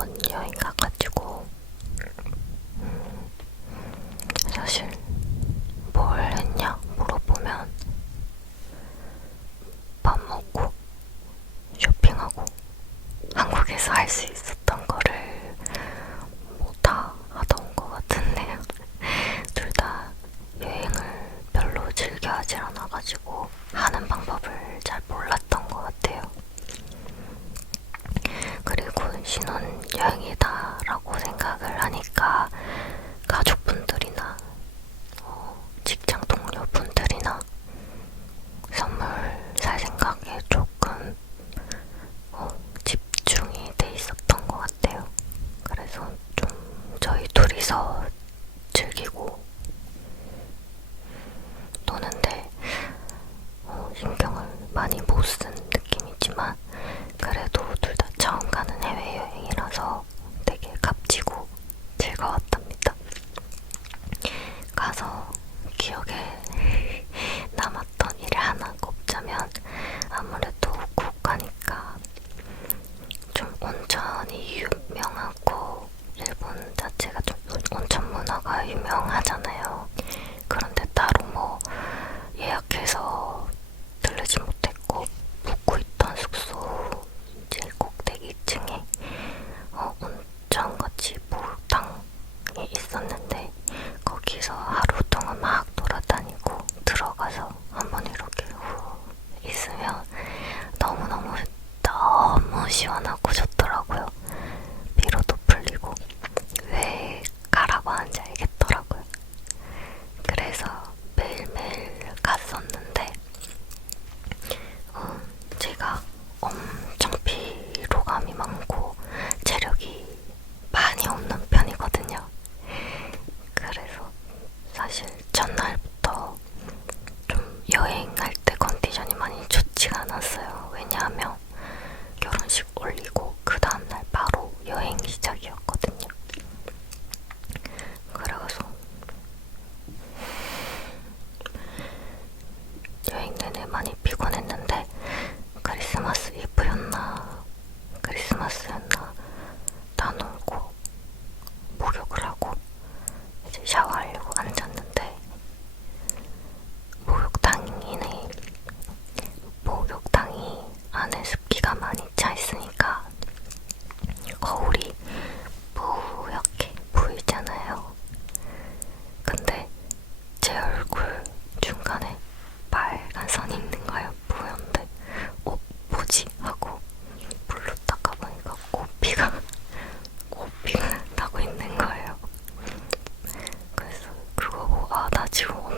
좋은 여행 여행이다라고 생각을 하니까 parti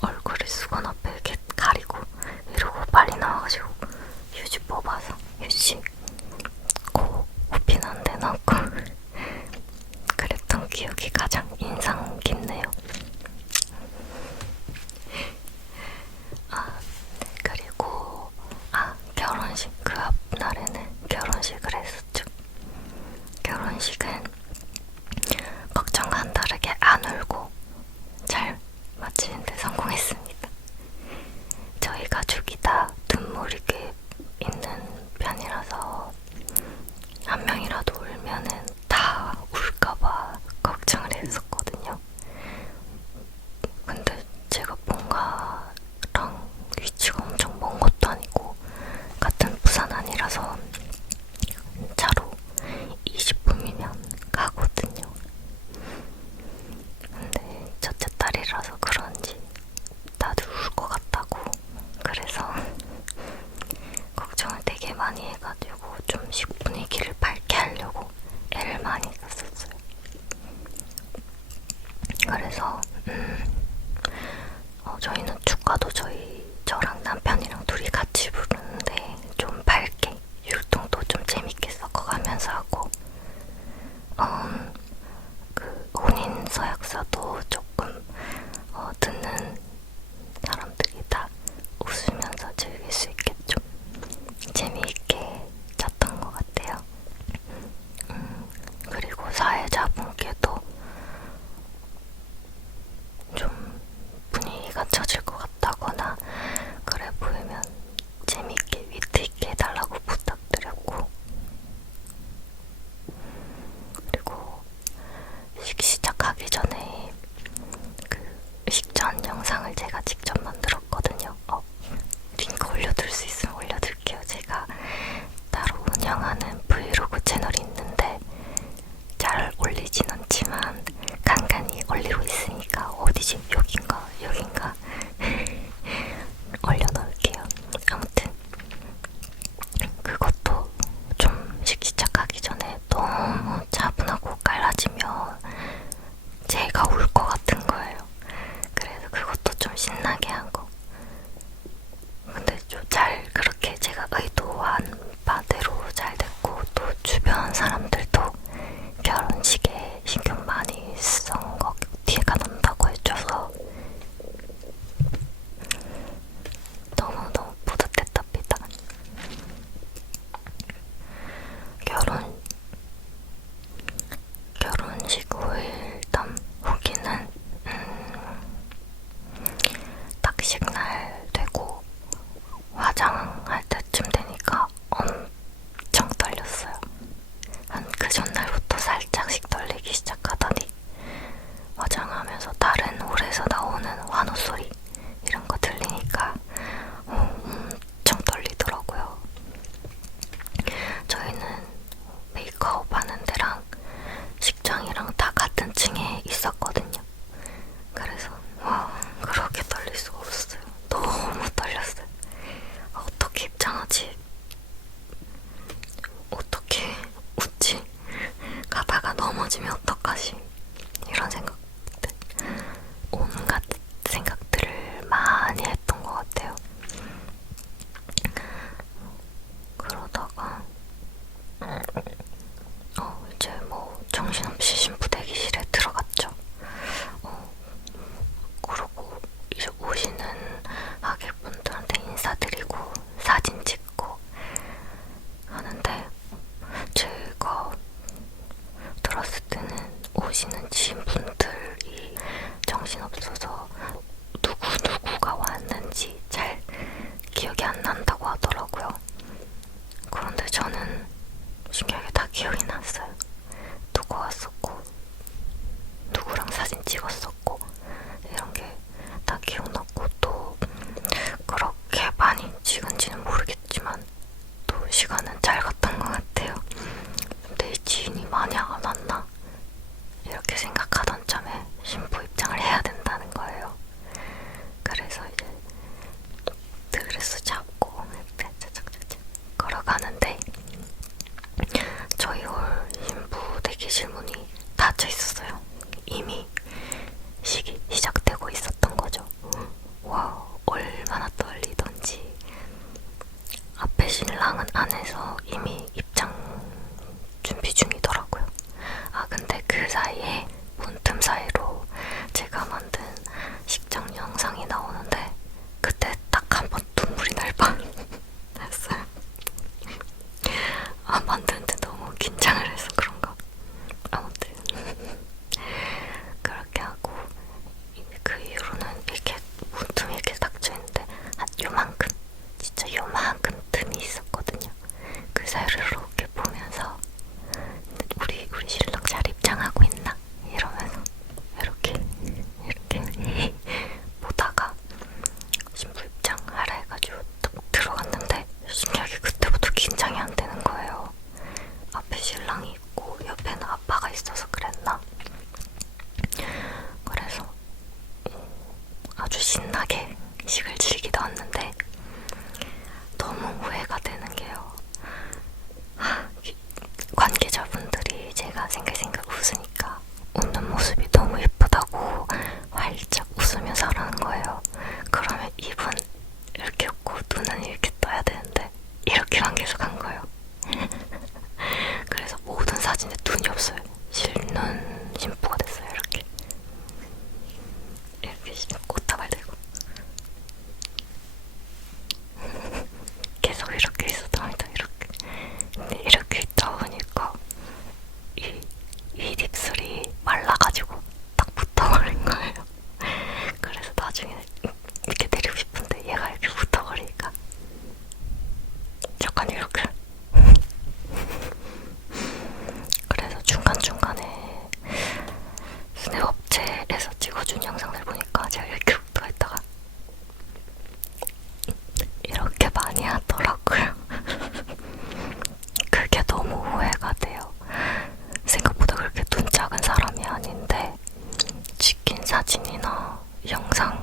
얼굴을 수건 앞에 이렇게 가리고 이러고 빨리 나와가지고 휴지 뽑아서 휴지. 고 코피는 데 넣고. 드셨나요? 넘어지면 어떡하지? 이런 생각 계시는 지인분 영상.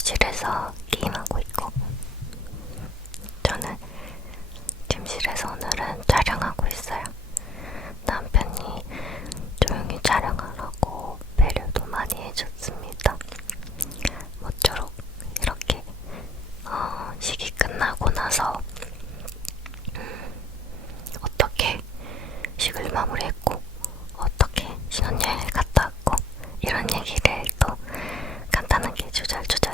거실에서 게임하고 있고 저는 침실에서 오늘은 촬영하고 있어요. 남편이 조용히 촬영하라고 배려도 많이 해줬습니다. 모쪼록 이렇게 어, 식이 끝나고 나서 음, 어떻게 식을 마무리했고 어떻게 신혼여행을 갔다 왔고 이런 얘기를 또 간단하게 조절조절